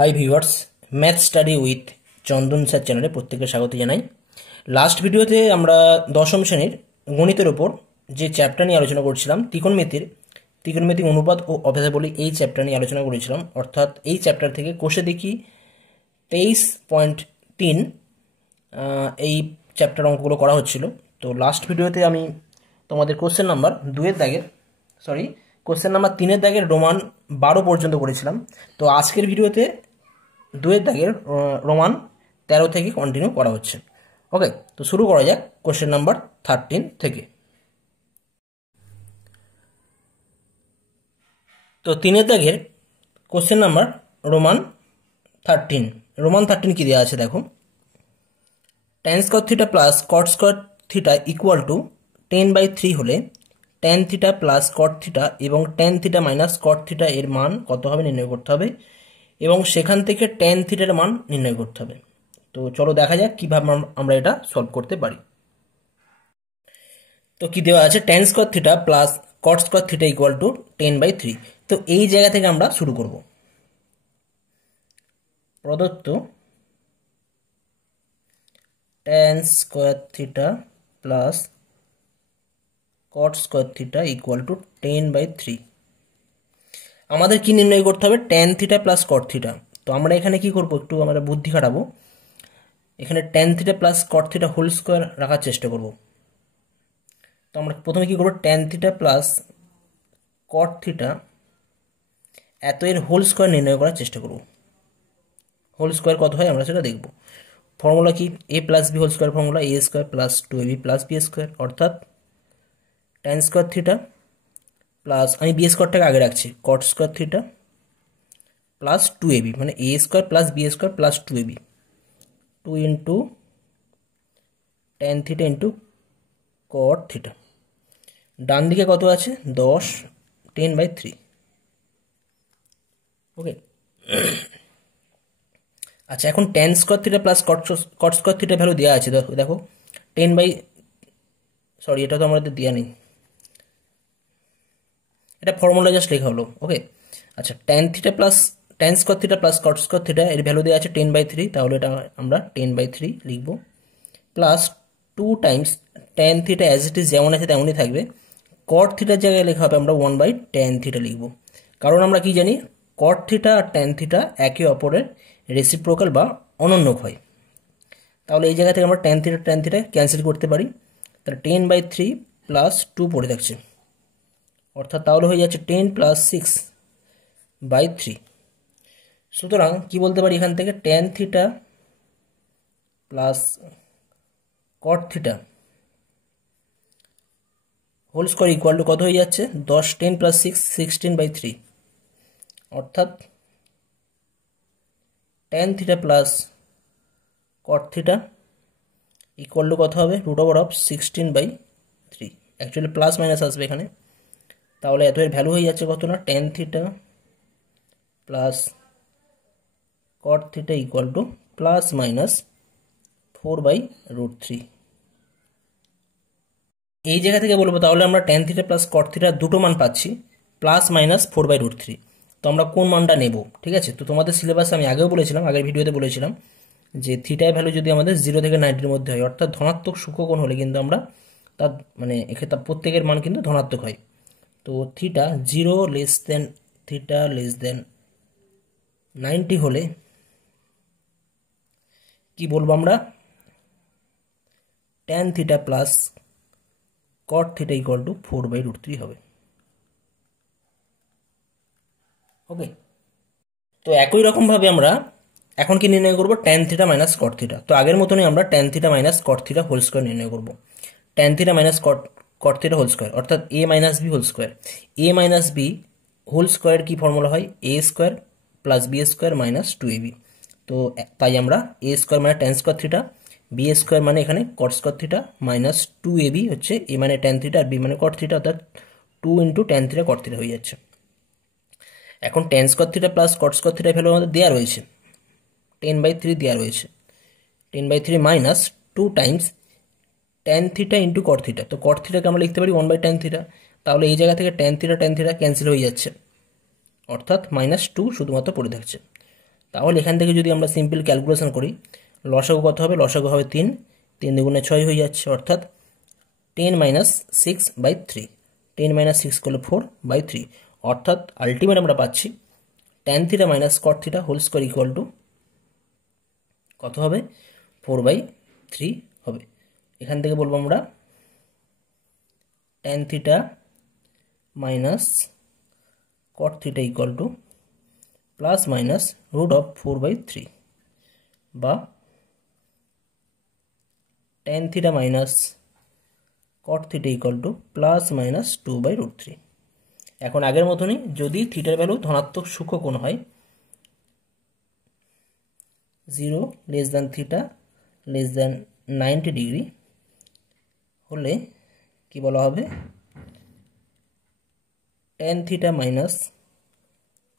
Hi viewers, math study with Chandan sir চ্যানেলে প্রত্যেককে স্বাগত জানাই। লাস্ট ভিডিওতে আমরা দশম শ্রেণীর গণিতের ওপর যে চ্যাপ্টার নিয়ে আলোচনা করছিলাম, ত্রিকোণমিতিক অনুপাত ও অভেদাবলী, এই চ্যাপ্টার নিয়ে আলোচনা করেছিলাম। অর্থাৎ এই চ্যাপ্টার থেকে কোষে দেখি 23.3 এই চ্যাপ্টার অঙ্কগুলো করা হচ্ছিল। তো লাস্ট ভিডিওতে আমি তোমাদের কোশ্চেন নাম্বার 3-এর দাগের রোমান 12 পর্যন্ত করেছিলাম। তো আজকের ভিডিওতে 2-এর দাগের রোমান 13 থেকে কন্টিনিউ করা হচ্ছে। ওকে, তো শুরু করা যাক কোশ্চেন নাম্বার 13 থেকে। তো 3-এর দাগের কোশ্চেন নাম্বার রোমান 13 কি দেওয়া আছে দেখো। tan square theta plus cot square theta equal two 10/3 হলে tan theta plus cot theta এবং tan theta minus cot theta এর মান কত হবে নির্ণয় করতে হবে, এবং সেখান থেকে tan থিটার মান নির্ণয় করতে হবে। তো চলো দেখা যাক কিভাবে আমরা এটা সলভ করতে পারি। তো কি দেওয়া আছে, tan square theta plus cot square theta equal two 10/3। তো এই জায়গা থেকে আমরা শুরু করব। প্রদত্ত tan square theta plus cot square theta equal two 10/3। আমাদের কি নির্ণয় করতে হবে, tan theta plus cot theta. তো আমরা এখানে কি করব, একটু আমরা বুদ্ধি খাটাবো। এখানে tan theta plus cot theta whole square রাখার চেষ্টা করব। তো আমরা প্রথমে কি করব, tan theta plus cot theta এত এর হোল স্কয়ার নির্ণয় করার চেষ্টা করব। হোল স্কয়ার কত হয় আমরা সেটা দেখব। ফর্মুলা কি, a plus B whole square formula, a square plus 2ab plus B square, অর্থাৎ tan স্কয়ার থিটা প্লাস, আমি বি স্কয়ারটাকে আগে রাখছি, cot square theta plus 2ab, মানে a square plus B square plus 2ab, 2 into tan theta into cot theta. ডান দিকে কত আছে, 10, 10/3। ওকে, আচ্ছা এখন tan square theta plus cot square theta value দেওয়া আছে, দেখো 10 বাই, সরি এটা তো আমাদের দেওয়া নেই, এটা ফর্মুলা জাস্ট লেখা হলো। ওকে, আচ্ছা tan square theta plus cot square theta এর ভ্যালু দেওয়া আছে 10/3, তাহলে এটা আমরা 10/3 লিখব, plus 2 Times tan theta as it is যেমন আছে তেমনই থাকবে, কট থিটার জায়গায় লেখা হবে আমরা 1/tan থিটা লিখব। কারণ আমরা কি জানি, কট থিটা আর tan থিটা একে অপরের রেসিপ্রোকাল বা অনন্যক হয়। তাহলে এই জায়গা থেকে আমরা tan থিটা ক্যান্সেল করতে পারি। তাহলে 10/3 প্লাস 2 পড়ে থাকছে, অর্থাৎ তাহলে হয়ে যাচ্ছে 10 প্লাস 6/3। সুতরাং কি বলতে পারি এখান থেকে, tan theta plus cot theta whole square equal to কত হয়ে যাচ্ছে, 10, 10 প্লাস 6, 16/3, অর্থাৎ tan theta plus cot theta equal to কত হবে, √16/3। অ্যাকচুয়ালি প্লাস মাইনাস আসবে এখানে, তাহলে এত এর ভ্যালু হয়ে যাচ্ছে কত না, tan theta plus cot theta equal to plus minus 4/√3। এই জায়গা থেকে বলবো তাহলে আমরা tan theta plus cot theta দুটো মান পাচ্ছি, প্লাস মাইনাস 4/√3। তো আমরা কোন মানটা নেব, ঠিক আছে। তো তোমাদের সিলেবাসে আমি আগেও বলেছিলাম, আগের ভিডিওতে বলেছিলাম যে থিটার ভ্যালু যদি আমাদের 0 থেকে 90-র মধ্যে হয়, অর্থাৎ ধনাত্মক সূক্ষ্মকোণ হলে কিন্তু আমরা তার মানে এক্ষেত্রে প্রত্যেকের মান কিন্তু ধনাত্মক হয়। তো থিটা 0 লেস দেন 90 হলে কি বলবো আমরা, tan theta plus cot theta equal to 4/√3 হবে। ওকে, তো একই রকমভাবে আমরা এখন কি নির্ণয় করব, tan theta minus cot theta. তো আগের মতনই আমরা tan theta minus cot theta whole square নির্ণয় করব। tan theta minus cot theta whole square, অর্থাৎ a minus B whole square. a minus B whole square কি ফর্মুলা হয়, a square plus B square minus 2ab। তো তাই আমরা a square মানে tan square theta, B square মানে এখানে কট square theta minus 2ab হচ্ছে a মানে tan থিটা আর b মানে কট থিটা, অর্থাৎ 2 ইন্টু tan থিটা কট থিটা হয়ে যাচ্ছে। এখন tan square theta plus cot square theta value আমাদের দেওয়া রয়েছে, 10/3 দেওয়া রয়েছে, 10/3 minus 2 Times tan theta into cot theta. তো কট থিটাকে আমরা লিখতে পারি 1/tan থিটা, তাহলে এই জায়গা থেকে tan থিটা ক্যান্সেল হয়ে যাচ্ছে, অর্থাৎ -2 শুধুমাত্র পড়ে থাকছে। তাহলে এখান থেকে যদি আমরা সিম্পল ক্যালকুলেশন করি, লসাগু কত হবে? লসাগু হবে 3, 3 দুগুণে 6 হয়ে যাচ্ছে, অর্থাৎ 10 মাইনাস 6/3, 10 মাইনাস 6 করলে 4/3, অর্থাৎ আলটিমেট আমরা পাচ্ছি tan theta minus cot theta whole square equal to কত হবে? 4/3 হবে। এখান থেকে বলবো আমরা tan theta minus cot theta equal to plus minus root of 4/3, বা tan theta minus cot theta equal to plus minus 2/√3। এখন আগের মতনই, যদি থিটার ভ্যালু ধনাত্মক সূক্ষ্ম কোণ হয়, 0 less than theta less than 90 degree হলে কি বলা হবে? tan theta minus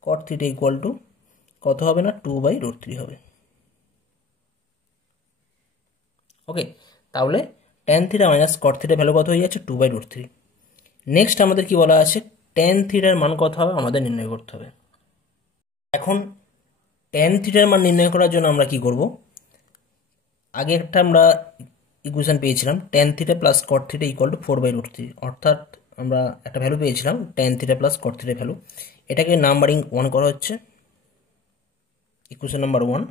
cot theta equal to কত হবে না? 2/√3 হবে। ওকে, তাহলে tan থিটা মাইনাস কট থিটার ভ্যালু কত হয়ে যাচ্ছে? 2/√3। নেক্সট আমাদের কি বলা আছে? tan থিটার মান কত হবে আমাদের নির্ণয় করতে হবে। এখন tan থিটার মান নির্ণয় করার জন্য আমরা কি করব? আগে একটা আমরা ইকুয়েশন পেয়েছিলাম tan theta plus cot theta equal to 4/√3, অর্থাৎ আমরা একটা ভ্যালু পেয়েছিলাম tan থিটা প্লাস কট থিটার ভ্যালু। এটাকে নাম্বারিং 1 করা হচ্ছে, ইকুয়েশন নাম্বার 1,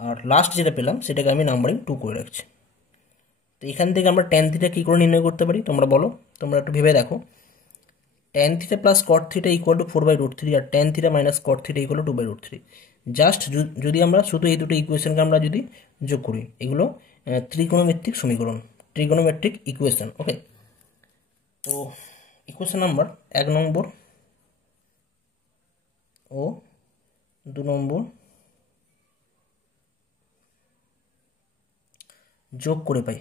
আর লাস্ট যেটা পেলাম সেটাকে আমি নাম্বারিং 2 করে রাখছি। তো এখান থেকে আমরা tan থিটা কী করে নির্ণয় করতে পারি তোমরা বলো, তোমরা একটু ভেবে দেখো। tan theta plus cot theta equal to 4/√3 আর tan theta minus cot theta equal to 2/√3। Just যদি আমরা শুধু এই দুটো ইকুয়েশনকে আমরা যদি যোগ করি, এগুলো ত্রিকোণমিতিক সমীকরণ, ট্রিগোনোমেট্রিক ইকুয়েশন। ওকে, তো ইকুয়েশন নাম্বার 1 নম্বর ও 2 নম্বর যোগ করে পাই।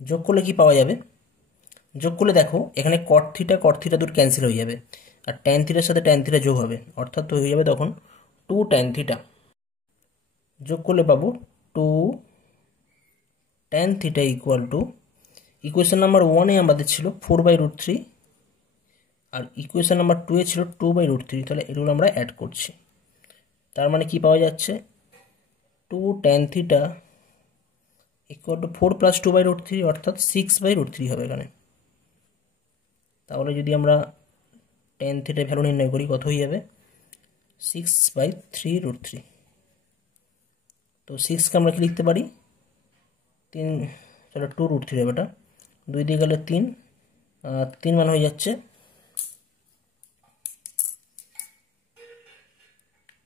যোগ করলে কি পাওয়া যাবে? যোগ করলে দেখো এখানে কট থিটা দুটো ক্যান্সেল হয়ে যাবে, আর tan থিটার সাথে tan থিটা যোগ হবে, অর্থাৎ হয়ে যাবে তখন 2 tan থিটা। যোগ করলে পাবো 2 tan theta equal to, equation number 1-এ আমাদের ছিল 4/√3, আর ইকুয়েশন নাম্বার 2-এ ছিল 2/√3। তাহলে এগুলো আমরা অ্যাড করছি, তার মানে কি পাওয়া যাচ্ছে? 2 tan theta equal two 4 plus 2/√3, অর্থাৎ 6/√3 হবে এখানে। তাহলে যদি আমরা tan থিটার ভ্যালু নির্ণয় করি, কত হয়ে যাবে? 6/3√3। তো 6কে আমরা কি লিখতে পারি? 3, তাহলে 2√3 হবে, এটা 2 দিয়ে গেলে 3, 3 মান হয়ে যাচ্ছে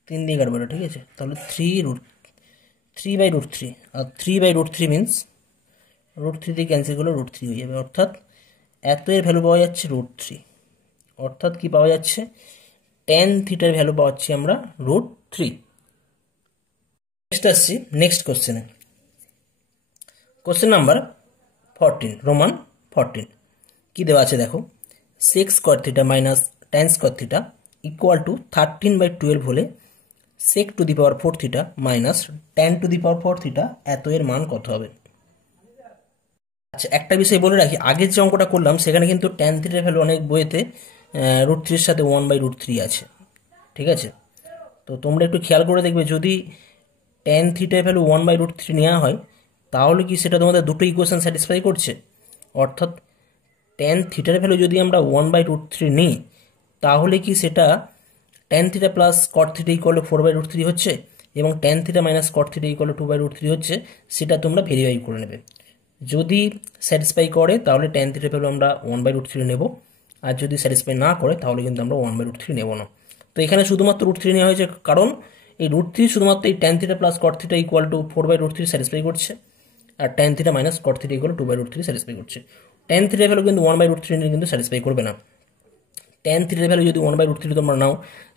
3 দিয়ে কাটবো এটা, ঠিক আছে? তাহলে 3/√3, আর 3/√3 মিনস √3 দিয়ে ক্যান্সেল করলে √3 হয়ে যাবে, অর্থাৎ এত এর ভ্যালু পাওয়া যাচ্ছে √3, অর্থাৎ কি পাওয়া যাচ্ছে? tan থিটার ভ্যালু পাচ্ছি আমরা √3। নেক্সট আসছি নেক্সট কোশ্চেনে, কোশ্চেন নাম্বার 14, রোমান 14। কি দেওয়া আছে দেখো, sec square theta minus tan square theta equal two 13/12 হলে sec two the power 4 theta minus tan two the power 4 theta এত এর মান কত হবে? আচ্ছা, একটা বিষয় বলে রাখি, আগের যে অঙ্কটা করলাম সেখানে কিন্তু tan থিটার ভ্যালু অনেক বইয়েতে √3-এর সাথে 1/√3 আছে, ঠিক আছে? তো তোমরা একটু খেয়াল করে দেখবে, যদি tan থিটার ভ্যালু 1/√3 নেওয়া হয়, তাহলে কি সেটা তোমাদের দুটো ইকুয়েশন স্যাটিসফাই করছে? অর্থাৎ tan থিটার ভ্যালু যদি আমরা 1/√3 নিই, তাহলে কি সেটা tan theta plus cot theta equal to 4/√3 হচ্ছে, এবং tan theta minus cot theta equal to 2/√3 হচ্ছে, সেটা তোমরা ভেরিফাই করে নেবে। যদি স্যাটিসফাই করে তাহলে tan থিটার ভ্যালু আমরা 1/√3 নেব, আর যদি স্যাটিসফাই না করে তাহলে কিন্তু আমরা 1/√3 নেব না। তো এখানে শুধুমাত্র √3 নেওয়া হয়েছে, কারণ এই √3 শুধুমাত্র এই tan theta plus cot theta equal to 4/√3 satisfy করছে, আর tan theta minus cot theta equal to 2/√3 satisfy করছে। tan থিটার ভ্যালু কিন্তু 1/√3 কিন্তু স্যাটিসফাই করবে না। tan থিটার ভ্যালু যদি 1/√3 তোমরা নাও,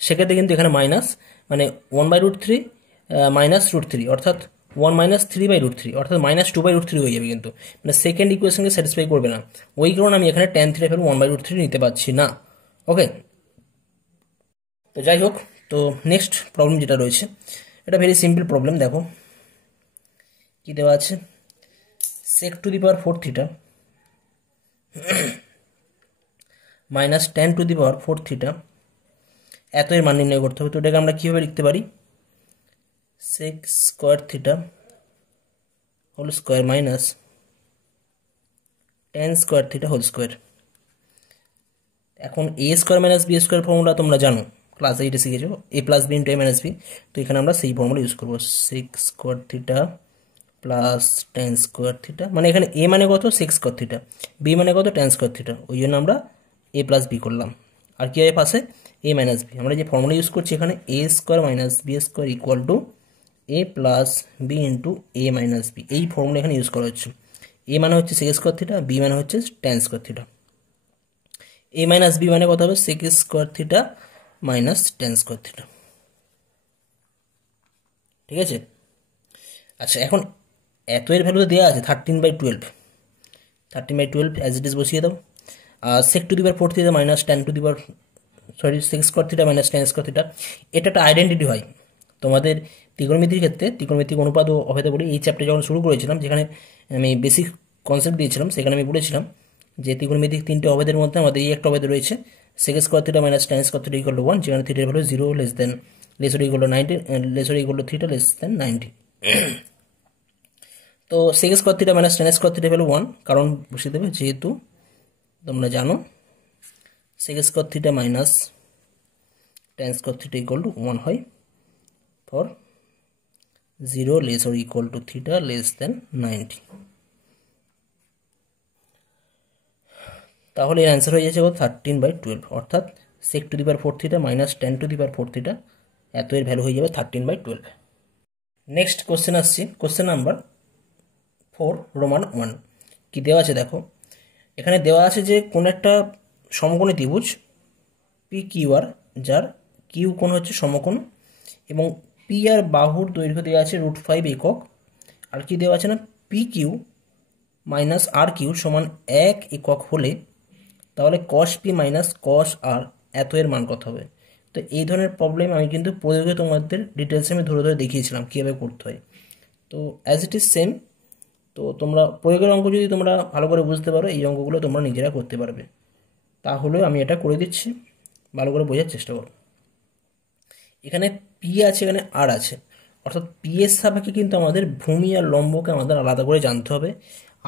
সেক্ষেত্রে কিন্তু এখানে মাইনাস, মানে 1/√3 মাইনাস √3, অর্থাৎ 1 মাইনাস 3/√3, অর্থাৎ মাইনাস 2/√3 হয়ে যাবে, কিন্তু মানে সেকেন্ড ইকুয়েশনকে স্যাটিসফাই করবে না। ওই কারণে আমি এখানে tan থিটার ভ্যালু 1/√3 নিতে পারছি না। ওকে, তো যাই হোক, তো নেক্সট প্রবলেম যেটা রয়েছে, এটা ভেরি সিম্পল প্রবলেম। দেখো কি দেওয়া আছে, sec two the power 4 theta minus tan to the power four theta এত এর মান নির্ণয় করতে হবে। তো এটাকে আমরা কীভাবে লিখতে পারি, sec square theta whole square minus tan square theta whole square. এখন A square minus B square formula তোমরা জানো, ক্লাস 8 শিখেছো, A plus B into A minus B. তো এখানে আমরা সেই ফর্মুলা ইউজ করবো, sec square theta plus tan square theta, মানে এখানে এ মানে কত, সেক্স স্কোয়ার থিটা, বি মানে কত, টেন স্কোয়ার থিটা, ওই জন্য আমরা এ প্লাস বি করলাম। আর কি হবে পাশে, এ মাইনাস বি। আমরা যে ফর্মুলা ইউজ করছি এখানে, A square minus B square equal to A plus B into A minus B, এই ফর্মুলা এখানে ইউজ করা হচ্ছে। এ মানে হচ্ছে সেক্স স্কোয়ার থিটা, বি মানে হচ্ছে টেন স্কোয়ার থিটা। এ মাইনাস বি মানে কত হবে, sex square theta minus tan square theta. ঠিক আছে। আচ্ছা, এখন এত এর ভ্যালু দেওয়া আছে 13/12, 13/12 অ্যাজ ইট ইজ বসিয়ে দাও। Sec to the power four theta minus tan to the power sec square theta minus tan square theta, এটা একটা আইডেন্টিটি হয় তোমাদের ত্রিকোণমিতির ক্ষেত্রে। ত্রিকোণমিতিক অনুপাত ও অভেদে বলি এই চ্যাপ্টার যখন শুরু করেছিলাম, যেখানে আমি বেসিক কনসেপ্ট দিয়েছিলাম, সেখানে আমি বলেছিলাম যে ত্রিকোণমিতিক তিনটে অভেদের মধ্যে আমাদের এই একটা অভেদ রয়েছে, sec square theta minus tan square theta equal to 1, যেখানে থিটার value 0 less equal to 90, less equal to theta less than 90। তো sec square theta minus tan square theta value 1, কারণ বসিয়ে দেবে, যেহেতু তোমরা জানো sec square theta minus tan square theta equal to 1 হয় for 0 less or equal to theta less than 90। তাহলে এর অ্যান্সার হয়ে যাচ্ছে 13/12, অর্থাৎ sec to the power four theta minus tan to the power four theta, এত এর value হয়ে যাবে 13/12। নেক্সট কোশ্চেন আসছি, কোশ্চেন নাম্বার 4 রোমান 1। কি দেওয়া আছে দেখো, এখানে দেওয়া আছে যে কোন একটা সমকোণী ত্রিভুজ পি কিউ আর, যার কিউ কোণ হচ্ছে সমকোণ, এবং পি আর বাহুর দৈর্ঘ্য দেওয়া আছে √5 একক। আর কি দেওয়া আছে না, পি কিউ মাইনাস আর কিউ সমান 1 একক হলে তাহলে কস পি মাইনাস কস আর এত এর মান কত হবে। তো এই ধরনের প্রবলেম আমি কিন্তু প্রয়োগে তোমাদের ডিটেলসে আমি ধরে ধরে দেখিয়েছিলাম কীভাবে করতে হয়। তো অ্যাজ ইট ইজ সেম। তো তোমরা প্রয়োগের অঙ্ক যদি তোমরা ভালো করে বুঝতে পারো, এই অঙ্কগুলো তোমরা নিজেরা করতে পারবে। তাহলে আমি এটা করে দিচ্ছি, ভালো করে বোঝার চেষ্টা করো। এখানে পি আছে, এখানে আর আছে, অর্থাৎ পি এর সাপেক্ষে কিন্তু আমাদের ভূমি আর লম্বকে আমাদের আলাদা করে জানতে হবে।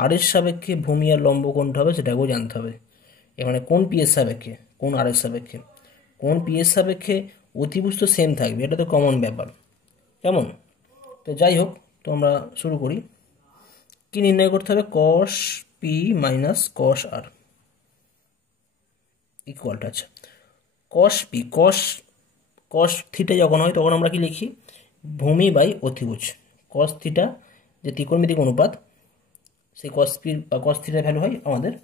আর এর সাপেক্ষে ভূমি আর লম্ব কোনটা হবে সেটাকেও জানতে হবে। এখানে কোন পি এর সাপেক্ষে, কোন আর এর সাপেক্ষে, কোন পি এর সাপেক্ষে অতিভুজ তো সেম থাকবে, এটা তো কমন ব্যাপার, কেমন। তো যাই হোক, তো আমরা শুরু করি। কি নির্ণয় করতে হবে, কস পি মাইনাস কস আর ইকুয়ালটা, আচ্ছা কস পি, কস থিটা যখন হয় তখন আমরা কি লিখি, ভূমি বাই অতিভুজ। কস থিটা যে ত্রিকোণমিতিক অনুপাত, সেই কস পি বা কস থিটার ভ্যালু হয় আমাদের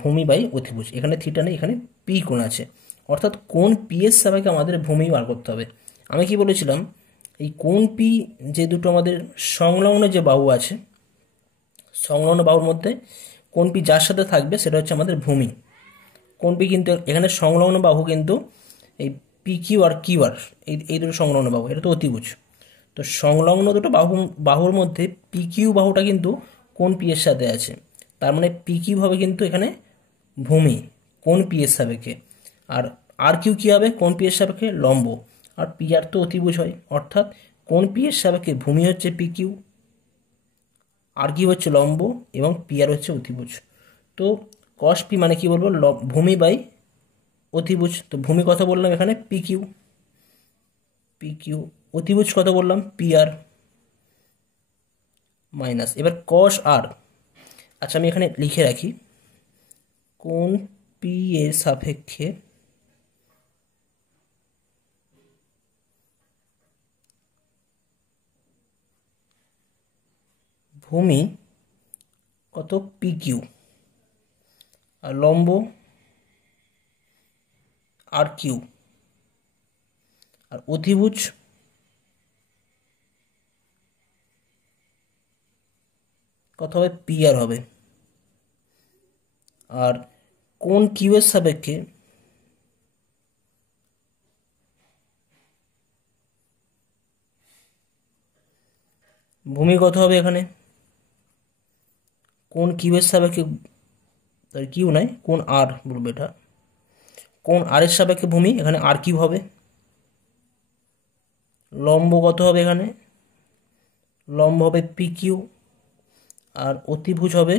ভূমি বাই অতিভুজ। এখানে থিটা নেই, এখানে পি কোণ আছে, অর্থাৎ কোন পি এর সাপেক্ষে আমাদের ভূমি বার করতে হবে। আমি কি বলেছিলাম, এই কোন পি যে দুটো আমাদের সংলগ্ন যে বাহু আছে, সংলগ্ন বাহুর মধ্যে কোন পি যার সাথে থাকবে সেটা হচ্ছে আমাদের ভূমি। কোন পি কিন্তু এখানে সংলগ্ন বাহু কিন্তু এই P Q R Q R, এই দুটো সংলগ্ন বাহু, এটা তো অতিভুজ। তো সংলগ্ন দুটো বাহুর মধ্যে পি কিউ বাহুটা কিন্তু কোন পি এর সাথে আছে, তার মানে পি কিউ হবে কিন্তু এখানে ভূমি কোন পি এর সাপেক্ষে, আর কিউ কী হবে, কোন পি এর সাপেক্ষে লম্ব, আর পি আর তো অতিভুজ হয়, অর্থাৎ কোন পি এর সাপেক্ষে ভূমি হচ্ছে পি কিউ, আর কিউ হচ্ছে লম্ব, এবং পি আর হচ্ছে অতিভুজ। তো কস পি মানে কি বলবো, ভূমি বাই অতিভুজ। তো ভূমি কথা বললাম এখানে পি কিউ, অতিভুজ কথা বললাম পি আর মাইনাস, এবার কস আর। আচ্ছা আমি এখানে লিখে রাখি, কোন পি এর সাপেক্ষে ভূমি কত পি কিউ, আর লম্ব আর কিউ, আর অতিভুজ কত হবে, পি আর হবে। আর কোন কিউ এর সাপেক্ষে ভূমি কত হবে, এখানে কোন কিউ এর সাপেক্ষে, কিউ নয় কোন আর বলবো এটা, কোণ আর এর সাপেক্ষে ভূমি, এখানে আর কিউ হবে। লম্ব কত হবে, এখানে লম্ব হবে পি কিউ, আর অতিভুজ হবে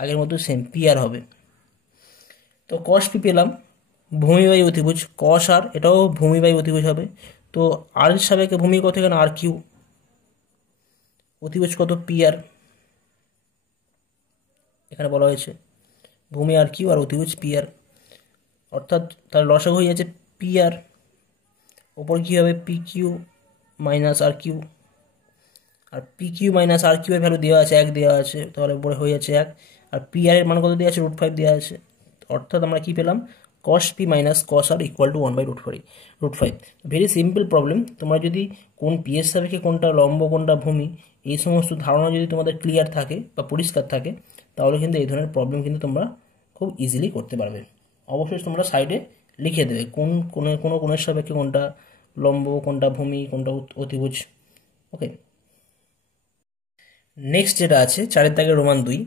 আগের মতো সেম পি আর হবে। তো কস পি পেলাম, ভূমি বাই অতিভুজ কস আর, এটাও ভূমি বাই অতিভুজ হবে। তো আর এর সাপেক্ষে ভূমি কত, এখানে আর কিউ, অতিভুজ কত পি আর, এখানে বলা হয়েছে ভূমি আর কিউ আর অতিভুজ পি আর, অর্থাৎ তার লসাগু হয়ে যাচ্ছে পি আর, ওপর কী হবে পি কিউ মাইনাস আর কিউ, আর পি কিউ মাইনাস আর কিউ এর ভ্যালু দেওয়া আছে 1 দেওয়া আছে, তাহলে উপরে হয়ে যাচ্ছে 1, আর পি আর এর মান কত দেওয়া আছে √5 দেওয়া আছে, অর্থাৎ আমরা কি পেলাম cos P minus cos R equal to 1/√5। Very simple problem. তোমরা যদি কোন পি এর সাপেক্ষে কোনটা লম্ব কোনটা ভূমি এই সমস্ত ধারণা যদি তোমাদের ক্লিয়ার থাকে বা পরিষ্কার থাকে, তাহলে কিন্তু এই ধরনের প্রবলেম কিন্তু তোমরা খুব ইজিলি করতে পারবে। অবশ্যই তোমরা সাইডে লিখে দেবে কোন কোণের সাপেক্ষে কোনটা লম্ব কোনটা ভূমি কোনটা অতিভুজ। ওকে, নেক্সট যেটা আছে 4 দাগের রোমান 2,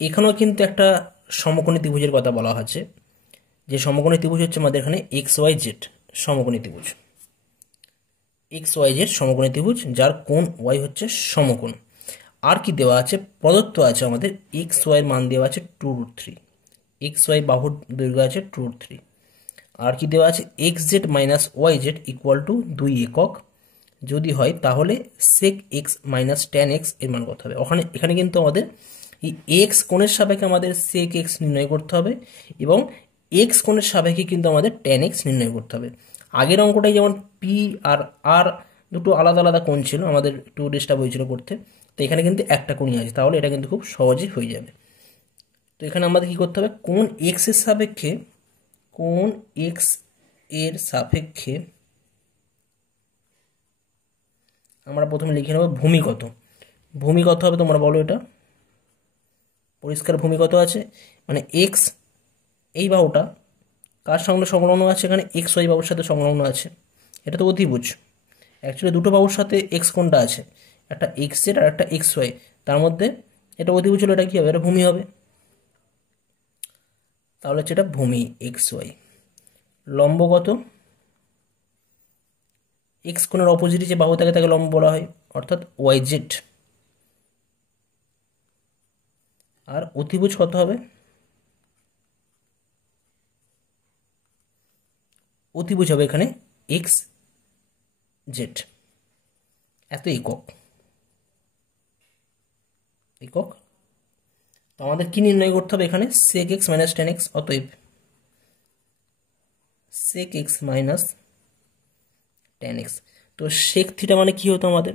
এখানেও কিন্তু একটা সমকোণী ত্রিভুজের কথা বলা হচ্ছে। যে সমকোণী ত্রিভুজ হচ্ছে আমাদের এখানে এক্স ওয়াই জেড সমকোণী ত্রিভুজ, এক্স ওয়াই জেড সমকোণী ত্রিভুজ যার কোণ ওয়াই হচ্ছে সমকোণ। আর কি দেওয়া আছে, প্রদত্ত আছে আমাদের এক্স ওয়াইয়ের মান দেওয়া আছে 2√3, এক্স ওয়াই বাহুর দৈর্ঘ্য আছে 2√3। আর কি দেওয়া আছে X Z minus Y Z equal to 2 একক, যদি হয় তাহলে sec X minus tan X এর মান কত হবে। এখানে কিন্তু আমাদের এই এক্স কোণের সাপেক্ষে আমাদের সেক এক্স নির্ণয় করতে হবে এবং এক্স কোণের সাপেক্ষে কিন্তু আমাদের ট্যান এক্স নির্ণয় করতে হবে। আগের অঙ্কটাই যেমন পি আর আর দুটো আলাদা আলাদা কোণ ছিল, আমাদের একটু ডিস্টার্ব হয়েছিল করতে, তো এখানে কিন্তু একটা কোণই আছে, তাহলে এটা কিন্তু খুব সহজেই হয়ে যাবে। তো এখানে আমাদের কি করতে হবে, কোণ এক্স এর সাপেক্ষে, কোণ এক্স এর সাপেক্ষে আমরা প্রথমে লিখে নেব ভূমি কত। ভূমি কত হবে তোমরা বলো, এটা পরিষ্কার ভূমি কত আছে, মানে এক্স এই বাহুটা কার সঙ্গে সংলগ্ন আছে, এখানে এক্স ওয়াই বাহুর সাথে সংলগ্ন আছে, এটা তো অতিভুজ। অ্যাকচুয়ালি দুটো বাহুর সাথে এক্স কোণটা আছে, একটা এক্স জেড আর একটা এক্স ওয়াই, তার মধ্যে এটা অতিভুজ হলো, এটা কী হবে, এটা ভূমি হবে। তাহলে হচ্ছে এটা ভূমি এক্স ওয়াই। লম্ব কত, এক্স কোণের অপোজিটে যে বাহু থাকে তাকে লম্ব বলা হয়, অর্থাৎ ওয়াই জেড। আর অতিভুজ কত হবে, অতিভুজ হবে এখানে এক্স জেড, এত একক। তো আমাদের কি নির্ণয় করতে হবে এখানে, sec X minus tan X, অতএব sec X minus tan X. তো সেক থিটা মানে কি হতো আমাদের,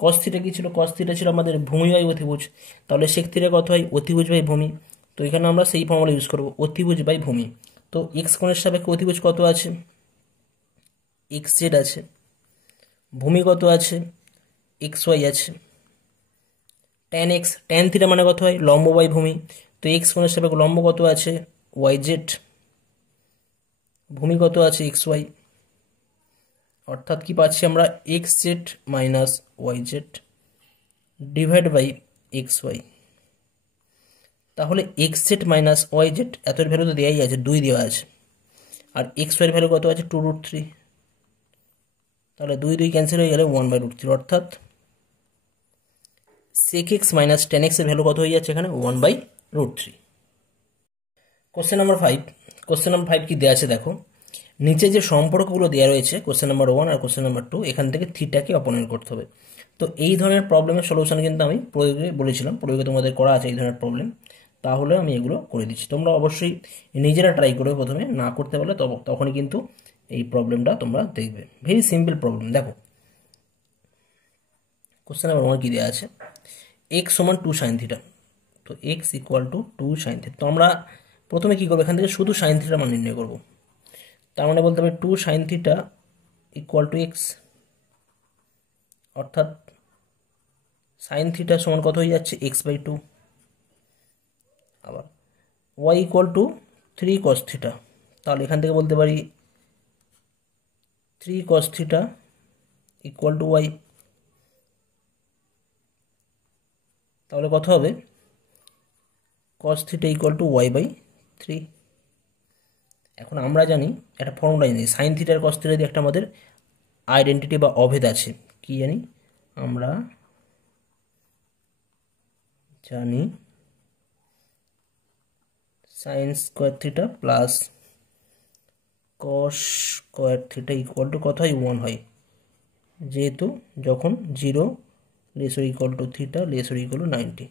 কস থিটা কি ছিল, কস থিটা ছিল আমাদের ভূমি বাই অতিভুজ, তাহলে সেক থিটা কত হয় অতিভুজ বাই ভূমি। তো এখানে আমরা সেই ফর্মুলা ইউজ করব, অতিভুজ বাই ভূমি। তো এক্স কোণের সাপেক্ষে অতিভুজ কত আছে, এক্স জেড আছে, ভূমি কত আছে এক্স ওয়াই আছে, ট্যান এক্স ট্যান থিটা মানে কত হয় লম্ব বাই ভূমি, তো এক্স কোণের সাপেক্ষে লম্ব কত আছে ওয়াই জেড, ভূমি কত আছে এক্স ওয়াই, অর্থাৎ কি পাচ্ছি আমরা X Z minus Y Z divide by X Y. তাহলে X Z minus Y Z এতের ভ্যালু তো দেওয়াই আছে, 2 দেওয়া আছে, আর এক্স ওয়াইয়ের ভ্যালু কত আছে 2√3, তাহলে 2 2 ক্যান্সেল হয়ে গেলে 1/√3, অর্থাৎ sec X minus tan X এর ভ্যালু কত হয়ে যাচ্ছে এখানে 1/√3। কোশ্চেন নাম্বার 5, কোশ্চেন নাম্বার 5 কি দেওয়া আছে দেখো, নিচে যে সম্পর্কগুলো দেওয়া রয়েছে কোশ্চেন নাম্বার 1 আর কোশ্চেন নাম্বার 2, এখান থেকে থিটাকে অপনয়ন করতে হবে। তো এই ধরনের প্রবলেমের সলিউশন কিন্তু আমি প্রয়োগে বলেছিলাম, প্রয়োগে তোমাদের করা আছে এই ধরনের প্রবলেম, তাহলে আমি এগুলো করে দিচ্ছি। তোমরা অবশ্যই নিজেরা ট্রাই করবে, প্রথমে না করতে পারলে তখনই কিন্তু এই প্রবলেমটা তোমরা দেখবে। Very simple problem. দেখো কোশ্চেন নাম্বার 1 কি দেওয়া আছে, এক্স সমান 2 সাইন থিটা, তো x equal to 2 sine theta. তো আমরা প্রথমে কী করবো, এখান থেকে শুধু সাইন থিটার মান নির্ণয় করবো, তার মানে বলতে হবে 2 sine theta equal two x, অর্থাৎ সাইন থিটা সমান কত হয়ে যাচ্ছে x/2, আবার y equal to 3 cos theta, তাহলে এখান থেকে বলতে পারি 3 cos theta equal two y, তাহলে কত হবে cos theta equal two y/3। এখন আমরা জানি একটা ফর্মুলা জানি, সাইন থিটার কস থিটা দিয়ে একটা আমাদের আইডেন্টিটি বা অভেদ আছে। কি জানি আমরা জানি sine square theta plus cos square theta equal to কত হয়? 1 হয়, যেহেতু যখন 0 less or equal to theta less or equal to 90।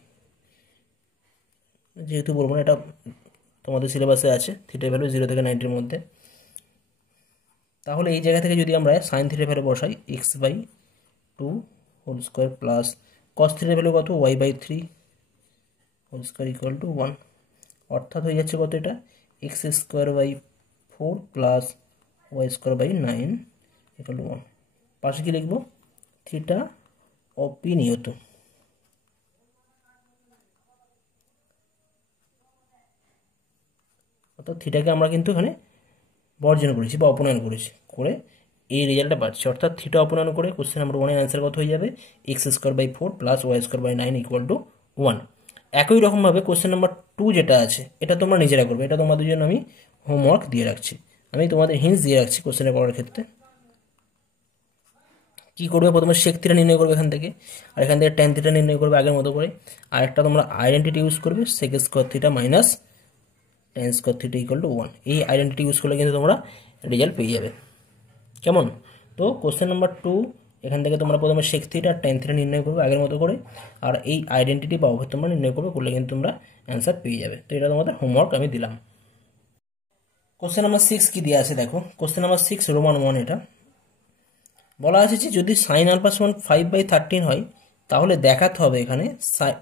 যেহেতু বলবো না, এটা তোমাদের সিলেবাসে আছে, থিটার ভ্যালু 0 থেকে 90-র মধ্যে। তাহলে এই জায়গা থেকে যদি আমরা সাইন থিটার ভ্যালু বসাই x/2 whole square plus cos থিটার ভ্যালু কত? y/3 whole square equal to 1, অর্থাৎ হয়ে যাচ্ছে কত? এটা x²/4 plus y²/9 equal to 1। পাশে কি লিখবো? থিটা অপিনিয়ত। অর্থাৎ থিটাকে আমরা কিন্তু এখানে বর্জন করেছি বা অপনয়ন করেছি, করে এই রেজাল্টটা পাচ্ছি। অর্থাৎ থিটা অপনয়ন করে কোশ্চেন নাম্বার 1-এর অ্যান্সার কত হয়ে যাবে? x²/4 plus y²/9 equal to 1। একই রকমভাবে কোশ্চেন নাম্বার 2 যেটা আছে, এটা তোমরা নিজেরা করবে। এটা তোমাদের জন্য আমি হোমওয়ার্ক দিয়ে রাখছি, আমি তোমাদের হিন্টস দিয়ে রাখছি কোশ্চেনে করার ক্ষেত্রে। কি করবে? প্রথমে সেক থিটা নির্ণয় করবে এখান থেকে, আর এখান থেকে ট্যান থিটা নির্ণয় করবে আগের মতো করে। আর একটা তোমরা আইডেন্টিটি ইউজ করবে, sec square theta minus tan square theta equal to 1। এই আইডেন্টিটি ইউজ করলে কিন্তু তোমরা রেজাল্ট পেয়ে যাবে। কেমন? তো কোশ্চেন নাম্বার 2 এখান থেকে তোমরা প্রথমে সেক থিটা আর ট্যান থিটা নির্ণয় করবে আগের মতো করে, আর এই আইডেন্টিটি বা অভেদ তোমরা নির্ণয় করবে, করলে কিন্তু তোমরা অ্যান্সার পেয়ে যাবে। তো এটা তোমাদের হোমওয়ার্ক আমি দিলাম। কোশ্চেন নাম্বার 6 কি দেওয়া আছে দেখো। কোশ্চেন নাম্বার 6 রোমান 1, এটা বলা আছে যে যদি সাইন আলফা সমান 5/13 হয়, তাহলে দেখাতে হবে এখানে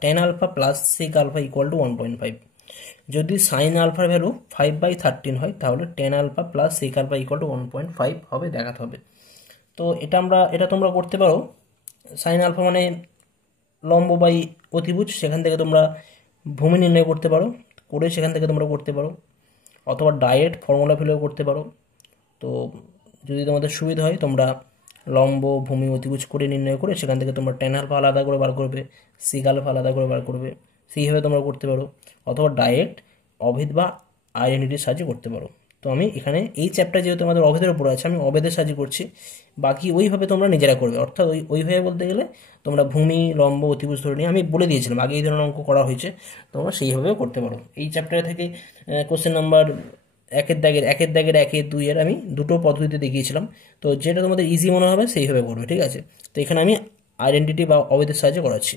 tan alpha plus sec alpha equal to 1.5। যদি সাইন আলফার ভ্যালু 5/13 হয়, তাহলে tan alpha plus sec alpha equal to 1.5 হবে, দেখাতে হবে। তো এটা তোমরা করতে পারো। সাইন আলফা মানে লম্ব বাই অতিভুজ, সেখান থেকে তোমরা ভূমি নির্ণয় করতে পারো, করে সেখান থেকে তোমরা করতে পারো, অথবা ডাইরেক্ট ফর্মুলা ফেলেও করতে পারো। তো যদি তোমাদের সুবিধা হয়, তোমরা লম্ব ভূমি অতিভুজ করে নির্ণয় করে সেখান থেকে তোমরা টেন আলফা আলাদা করে বার করবে, সেক আলফা আলাদা করে বার করবে, সেইভাবে তোমরা করতে পারো, অথবা ডাইরেক্ট অভেদ বা আইডেন্টিটির সাহায্যে করতে পারো। তো আমি এখানে এই চ্যাপ্টার যেহেতু আমাদের অভেদের উপর আছে, আমি অভেদের সাহায্যে করছি, বাকি ওইভাবে তোমরা নিজেরা করবে। অর্থাৎ ওইভাবে বলতে গেলে তোমরা ভূমি লম্ব অতিভুজ ধরে নিয়ে আমি বলে দিয়েছিলাম, আগে এই ধরনের অঙ্ক করা হয়েছে, তোমরা সেইভাবেও করতে পারো। এই চ্যাপ্টার থেকে কোশ্চেন নাম্বার 1-এর দাগের 1-এর 2-এর আমি দুটো পদ্ধতিতে দেখিয়েছিলাম। তো যেটা তোমাদের ইজি মনে হবে সেইভাবে করবে, ঠিক আছে? তো এখানে আমি আইডেন্টিটি বা অভেদের সাহায্যে করাচ্ছি।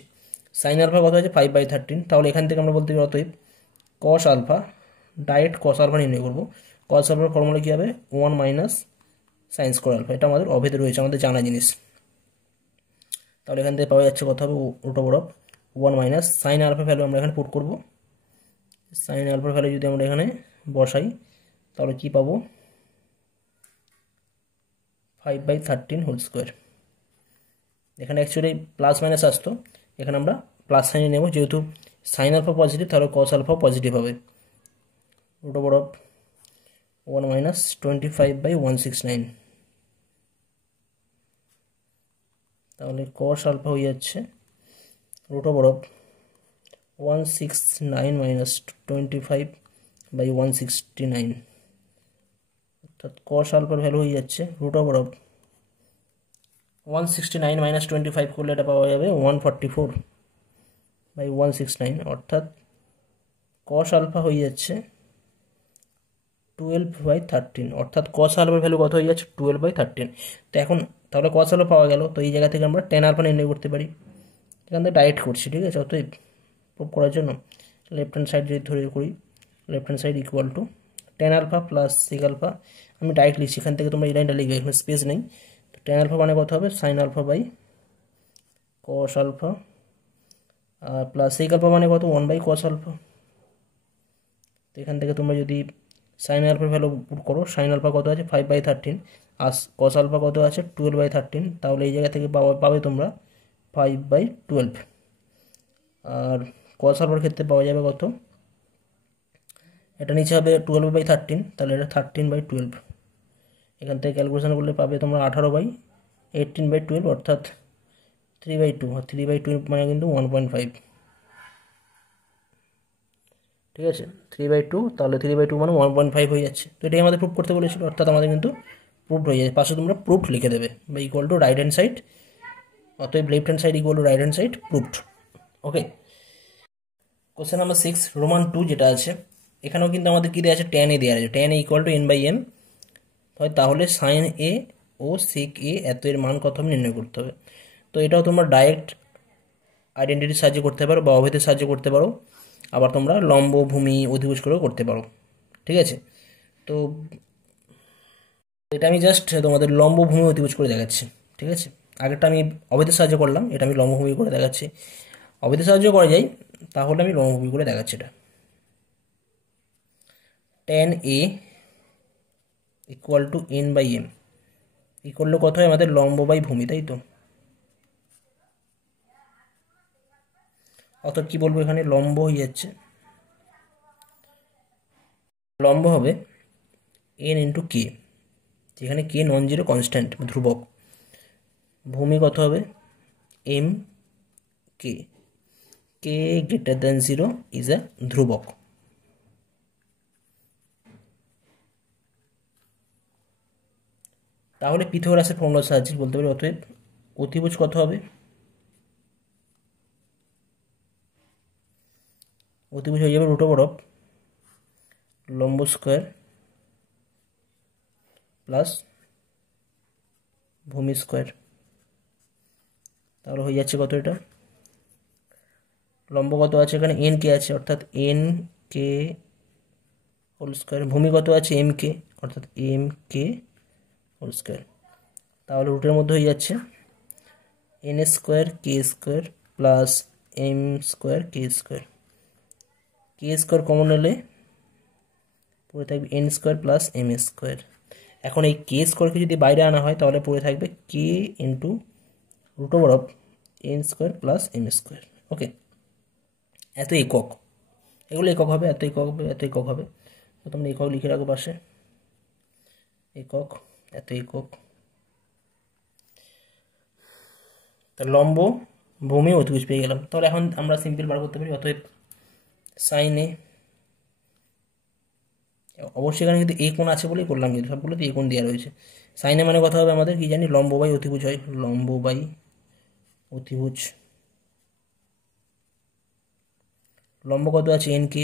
সাইন আলফা কত আছে? 5/13। তাহলে এখান থেকে আমরা বলতে পারি অতএব cos alpha, direct cos alpha নির্ণয় করবো। কস আলফার ফর্মুলা কী হবে? 1 মাইনাস সাইন স্কোয়ার আলফা। এটা আমাদের অভেদে রয়েছে, আমাদের জানা জিনিস। তাহলে এখান থেকে পাওয়া যাচ্ছে কত হবে? Root over of 1 minus sine alpha value আমরা এখানে পুট করবো। সাইন আলফার ভ্যালু যদি আমরা এখানে বসাই, তাহলে কি পাবো? 5/13 হোল স্কোয়ার। এখানে অ্যাকচুয়ালি প্লাস মাইনাস আসতো, এখানে আমরা প্লাস সাইনে নেব, যেহেতু সাইন আলফা পজিটিভ তাহলে কস আলফা পজিটিভ হবে। Root over of 1 minus 25/169। তাহলে কস আলফা হয়ে যাচ্ছে রুট ওভার অফ 169 মাইনাস 25/169, অর্থাৎ কস আলফার ভ্যালু হয়ে যাচ্ছে রুট ওভার অফ 169 মাইনাস 25 করলে এটা পাওয়া যাবে 144/169, অর্থাৎ কস আলফা হয়ে যাচ্ছে 12/13, অর্থাৎ কস আলফার ভ্যালু কত হয়ে যাচ্ছে? 12/13। তো এখন তাহলে কস আলফা পাওয়া গেল, তো এই জায়গা থেকে আমরা টেন আলফা নির্ণয় করতে পারি। এখান থেকে ডাইরেক্ট করছি, ঠিক আছে? অতএব প্রুভ করার জন্য লেফট হ্যান্ড সাইড যদি ধরে করি, left hand side equal to tan alpha plus sec alpha. আমি ডাইরেক্ট লিখছি, এখান থেকে তোমরা এই লাইনটা লিখবে, এখানে স্পেস নেই। তো টেন আলফা মানে কত হবে? Sine alpha by cos alpha, আর প্লাস সেক আলফা মানে কত? 1/cos alpha. তো এখান থেকে তোমরা যদি সাইন আলফার ভ্যালু পুট করো, সাইন আলফা কত আছে? 5/13, আর কস আলফা কত আছে? 12/13। তাহলে এই জায়গা থেকে পাবে তোমরা 5/12, আর কস আলফার ক্ষেত্রে পাওয়া যাবে কত? এটা নিচে হবে 12/13, তাহলে এটা 13/12। এখান থেকে ক্যালকুলেশন করলে পাবে তোমরা 18/12, অর্থাৎ 3/2, আর 3/2 মানে কিন্তু 1.5। ঠিক আছে, 3/2, তাহলে 3/2 মানে 1.5 হয়ে যাচ্ছে। তো এটাই আমাদের প্রুভ করতে বলেছিল, অর্থাৎ আমাদের কিন্তু প্রুভড হয়ে যাচ্ছে। পাশে তোমরা প্রুভড লিখে দেবে বা equal to right hand side, অতএব left hand side equal to right hand side proved. Okay, question number 6 Roman 2 যেটা আছে, এখানেও কিন্তু আমাদের কী দেওয়া আছে, tan a দেওয়া আছে, tan a equal to n/m হয়, তাহলে sin a O sec a এত এর মান কত হবে নির্ণয় করতে হবে। তো এটাও তোমরা ডাইরেক্ট আইডেন্টিটির সাহায্যে করতে পারো বা অভেদের সাহায্যে করতে পারো, আবার তোমরা লম্ব ভূমি অধিভুজ করেও করতে পারো। ঠিক আছে, তো এটা আমি জাস্ট তোমাদের লম্ব ভূমি অধিভুজ করে দেখাচ্ছি। ঠিক আছে, আগেরটা আমি অভেদের সাহায্যে করলাম, এটা আমি লম্ব ভূমি করে দেখাচ্ছি। অভেদের সাহায্য করা যায়, তাহলে আমি লম্ব ভূমি করে দেখাচ্ছি। এটা tan a equal to n/m equal to কত হয় আমাদের লম্ব বাই ভূমি, তাই তো। অর্থাৎ কি বলবো, এখানে লম্ব হয়ে যাচ্ছে, লম্ব হবে n ইন্টু কে, যেখানে কে নন জিরো কনস্ট্যান্ট ধ্রুবক। ভূমি কত হবে M K, K greater than zero is a ধ্রুবক। তাহলে পিথাগোরাসের ফর্মুলার সাহায্যে বলতে পারি, অতএব অতিভুজ কত হবে, অতিভুজ হয়ে যাবে রুট ওভার অফ লম্ব স্কোয়ার প্লাস ভূমি স্কোয়ার। তাহলে হয়ে যাচ্ছে কত, এটা লম্ব কত আছে এখানে এন কে আছে, অর্থাৎ এন কে হোল স্কোয়ার, ভূমি কত আছে এম কে, অর্থাৎ এম কে হোল স্কোয়ার। তাহলে রুটের মধ্যে হয়ে যাচ্ছে N square K square plus M square K square, K square common নিলে পড়ে থাকবে N square plus M square. এখন এই কে স্কোয়ারকে যদি বাইরে আনা হয়, তাহলে পড়ে থাকবে K into root over of N square plus M square. Okay, এত একক, এগুলো একক হবে, এত একক হবে, এত একক হবে। তো তোমরা একক লিখে রাখো পাশে, একক, এত একক। তা লম্ব ভূমি অতিভুজ পেয়ে গেলাম। তাহলে এখন আমরা সিম্পল বার করতে পারি, অতএব সাইন এ, অবশ্যই এখানে কিন্তু এ কোণ আছে বলেই করলাম, কিন্তু সবগুলোতে এ কোণ দেওয়া রয়েছে। সাইনে মানে কথা হবে আমাদের কি জানি, লম্ব বাই অতিভুজ হয়, লম্ব বাই অতিভুজ। লম্ব কত আছে এন কে,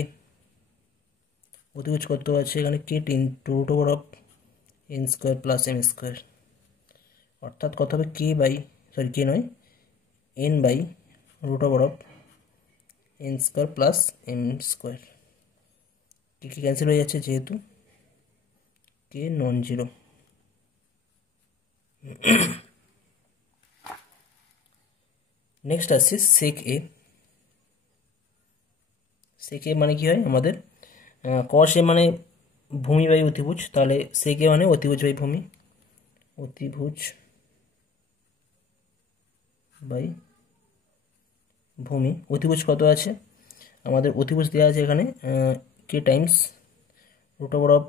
অতিভুজ কত আছে এখানে K into root over of N square plus M square, অর্থাৎ কত হবে কে বাই, সরি কে নয়, N by root over of N square plus M square. K cancel হয়ে যাচ্ছে যেহেতু কে নন জিরো। নেক্সট আসছে সেক এ। সেক এ মানে কি হয় আমাদের, কস এ মানে ভূমি বাই অতিভুজ, তাহলে সেক এ মানে অতিভুজ বাই ভূমি, অতিভুজ বাই ভূমি। অতিভুজ কত আছে আমাদের, অতিভুজ দেওয়া আছে এখানে K times root over of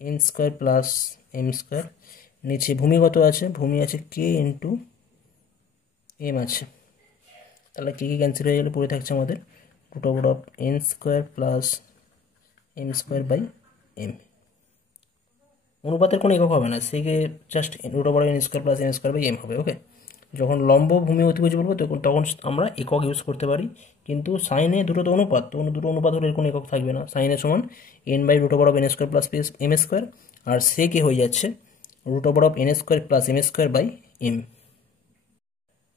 N square plus M square. নিচে ভূমি কত আছে, ভূমি আছে কে ইন্টু এম আছে, তাহলে কে ক্যান্সেল হয়ে গেলে পড়ে থাকছে আমাদের root over of N square plus M square by M. অনুপাতের কোনো একক হবে না, সেকে just root over N square plus M square by M হবে। ওকে, যখন লম্ব ভূমি অতিভুজ বলবো তখন আমরা একক ইউজ করতে পারি, কিন্তু সাইনে দুটো তো অনুপাত, তো দুটো অনুপাত হলে কোনো একক থাকবে না। সাইনে সমান N by root over of N square plus M square, আর সেকে হয়ে যাচ্ছে root over of N square plus M square by M.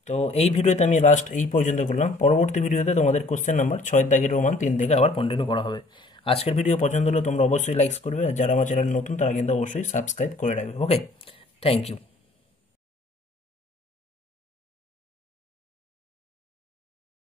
তো এই ভিডিওতে আমি লাস্ট এই পর্যন্ত করলাম। পরবর্তী ভিডিওতে তোমাদের কোশ্চেন নাম্বার 6 দাগের রোমান 3 থেকে আবার কন্টিনিউ করা হবে। আজকের ভিডিও পছন্দ হলে তোমরা অবশ্যই লাইক করবে, আর যারা আমার চ্যানেল নতুন তারা কিন্তু অবশ্যই সাবস্ক্রাইব করে রাখবে। ওকে, থ্যাংক ইউ।